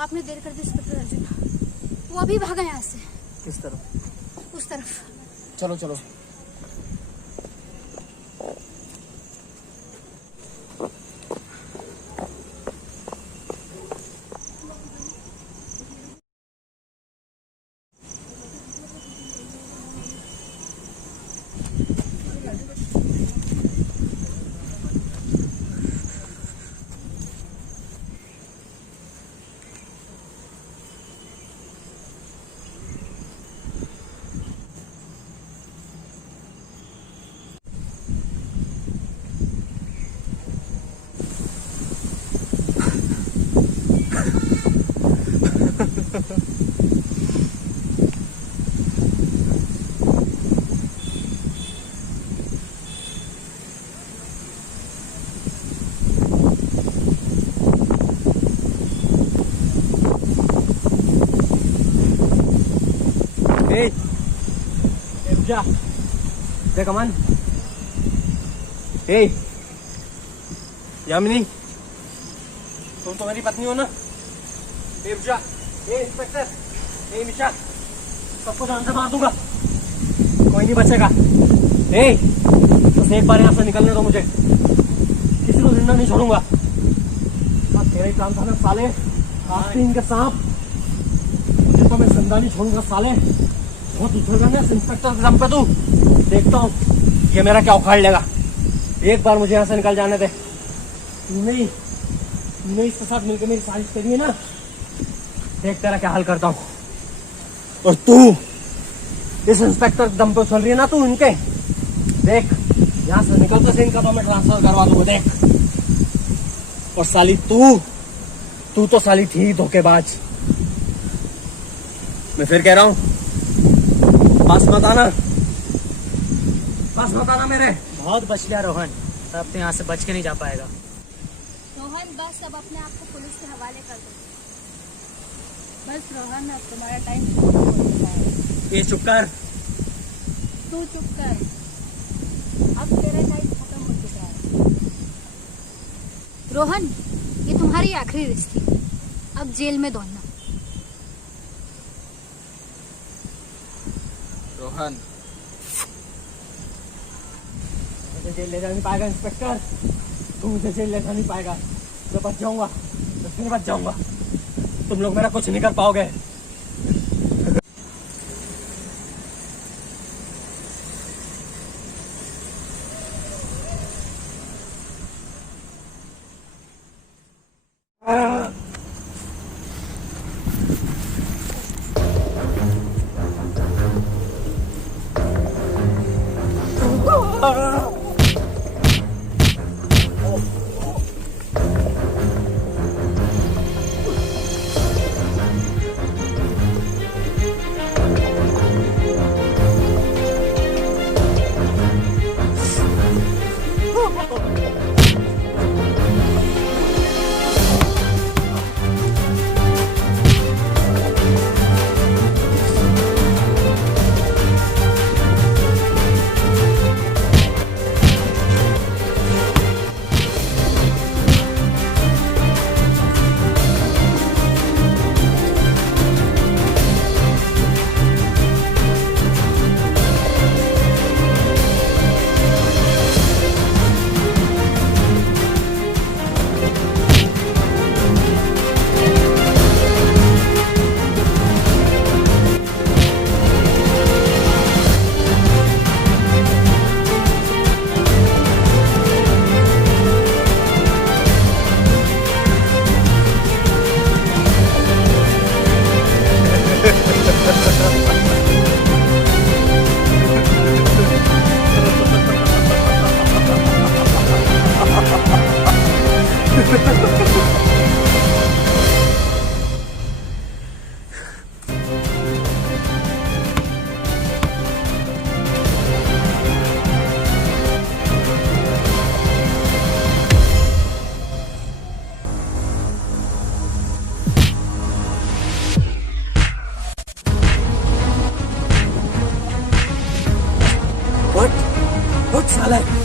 आपने देर कर दी इंस्पेक्टर अर्जुन, वो अभी भागा यहाँ से। किस तरफ? उस तरफ। चलो चलो। जा, देख अमन। ए, यामिनी, तुम तो मेरी पत्नी हो ना? ए रुक जा। ए इंस्पेक्टर, ए निशा, सबको जान से मार दूंगा, कोई नहीं बचेगा। ए, बस एक बार यहाँ से निकलने दो मुझे, किसी को जिंदा नहीं छोड़ूंगा। बस तेरा ही काम था ना साले, आस्तीन के सांप, मुझे तो मैं जिंदा नहीं छोड़ूंगा साले। बहुत उछल रहा है इंस्पेक्टर के दम पे तू। देखता हूँ ये मेरा क्या उखाड़ लेगा। एक बार मुझे यहाँ से निकल जाने दे। तूने इसके साथ मिलकर मेरी साजिश करी है ना, देख तेरा क्या हाल करता हूँ। और तू इस इंस्पेक्टर के दम पे उछल रही है ना तू इनके, देख यहाँ से निकलते से इनका तो मैं ट्रांसफर करवा दूंगा देख। और साली तू तो साली थी धोखेबाज। मैं फिर कह रहा हूँ, पास मत आना मेरे। बहुत बच लिया रोहन, अब तो यहाँ से बच के नहीं जा पाएगा। रोहन बस अब अपने आप को पुलिस के हवाले कर दो। बस रोहन, अब तुम्हारा टाइम खत्म हो चुका है। ये चुप कर। तू चुप कर, अब तेरा टाइम खत्म हो चुका है। रोहन, ये तुम्हारी आखिरी रिस्क थी, अब जेल में दौड़ना। रोहन, मुझे जेल ले जा नहीं पाएगा इंस्पेक्टर, तू मुझे जेल ले जा नहीं पाएगा। मैं बच जाऊंगा, मैं बच जाऊंगा, तुम लोग मेरा कुछ नहीं कर पाओगे। साले।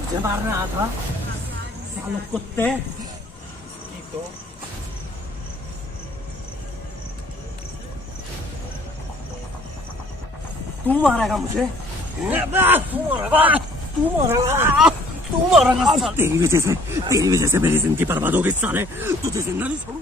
मुझे मारने आया था साले कुत्ते। तो तू मारेगा मुझे, तू मारेगा। तेरी वजह से मेरी जिंदगी बर्बाद होगी साले। तुझे जिंदा नहीं छोड़ू।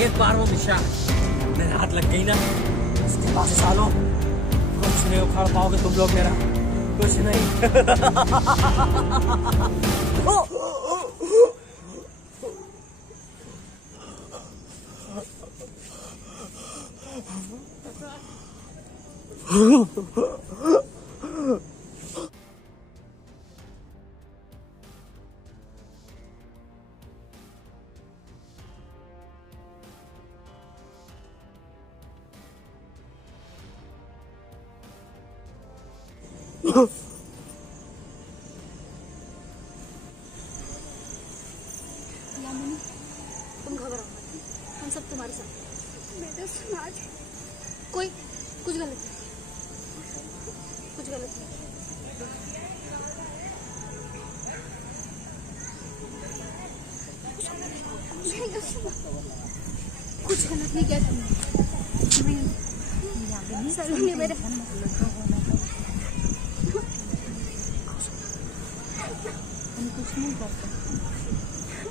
एक बार वो निशा मेरे हाथ लग गई ना, उसके बाद सालों कुछ नहीं उखाड़ पाओगे तुम लोग मेरा, कुछ नहीं। यामिनी, तुम घबराओ मत, हम सब तुम्हारे साथ। मेरे साथ कोई कुछ गलत नहीं, कुछ गलत नहीं। कुछ गलत नहीं किया तुमने। सलोनी मेरे कुछ नहीं करते,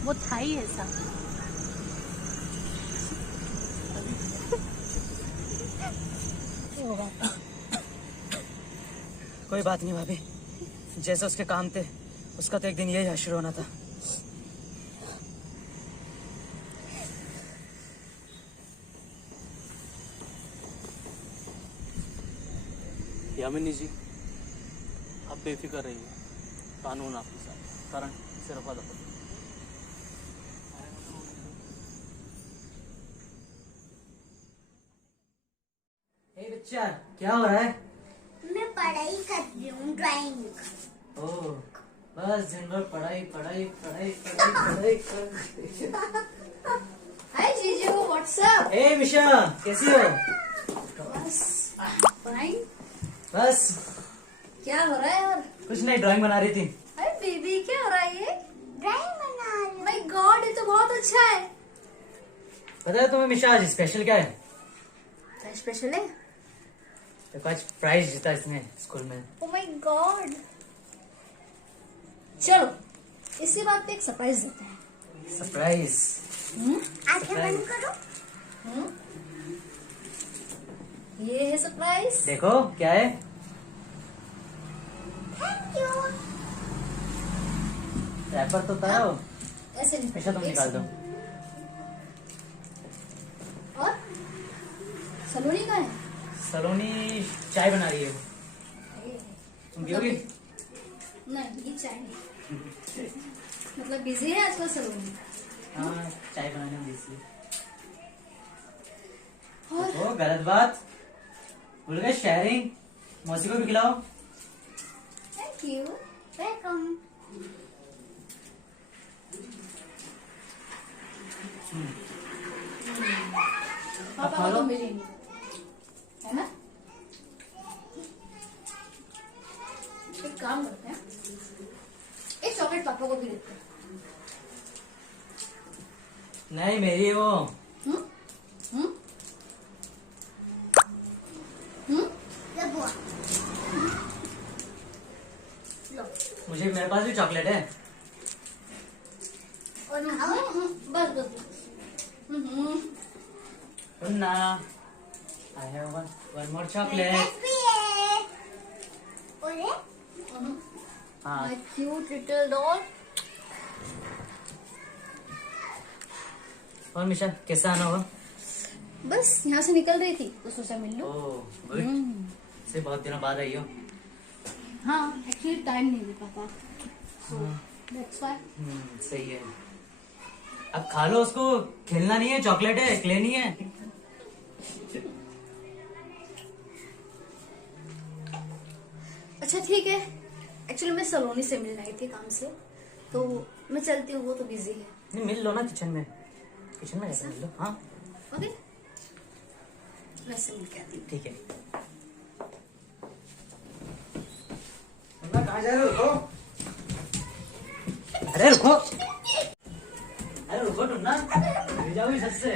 वो था ही ऐसा। कोई बात नहीं भाभी, जैसे उसके काम थे उसका तो एक दिन यही हश्र होना था। यामिनी जी, आप बेफिक्र रहिए, कानून आपके साथ। करण से रफा दफा। हे बच्चा, क्या हो रहा है? मैं पढ़ाई कर रही हूँ, ड्राइंग। ओह, बस दिन भर पढ़ाई पढ़ाई पढ़ाई पढ़ाई पढ़ाई। हाय जीजू, व्हाट्सअप? हे मिशा, कैसी हो? बस फाइन। बस क्या हो रहा है यार? कुछ नहीं, ड्राइंग बना रही थी। हाय बेबी, क्या हो रहा है ये? ड्राइंग बना रही हूँ। माय गॉड, ये तो बहुत अच्छा है। पता है तुम्हें मिशा आज स्पेशल क्या है? क्या स्पेशल है? देखो आज प्राइज जीता इसने स्कूल में। Oh my God. चलो इसी बात पे एक सरप्राइज देते हैं। सरप्राइज? आंखें बंद करो। ये है सरप्राइज। देखो क्या है। Thank you. रैपर तो उतारो। ऐसे नहीं, मिशा तुम निकाल दो। और सलोनी का है? सलोनी चाय बना रही है। तुम पियोगी? नहीं, ये चाय नहीं। मतलब बिजी है आजकल सलोनी। हाँ, चाय बनाने में बिजी। और ओ गलत बात, भूल गए शेयरिंग। मौसी को भी खिलाओ। Thank you, welcome. पापा को मिलेंगे, है ना? एक काम करते हैं, एक चॉकलेट पापा को भी देते हैं। नहीं, मेरी है वो। हम्म हम्म लो। मुझे, मेरे पास भी चॉकलेट है। और बस बस। सुनना, I have one more chocolate. भी है। और ये? हाँ, माय क्यूट लिटिल डॉल। और मिशा कैसा आना हुआ? बस यहाँ से निकल रही थी तो सोचा मिल लूं। ओह गुड, से बहुत दिनों बाद आई हो। हाँ, एक्चुअली टाइम नहीं मिल पाता, सो दैट्स व्हाई। सही है। अब खा लो उसको, खेलना नहीं है, चॉकलेट है, क्ले नहीं है। अच्छा ठीक है, एक्चुअली मैं सलोनी से मिलने आई थी काम से, तो मैं चलती हूँ, वो तो बिजी है। नहीं, मिल लो ना किचन में। किचन में जाकर मिल लो। हाँ ओके, मैं से मिल के आती हूँ। ठीक है। कहाँ जा रहे हो? रुको। अरे रुको, अरे रुको टुन्ना, गिर जाओगी छत से।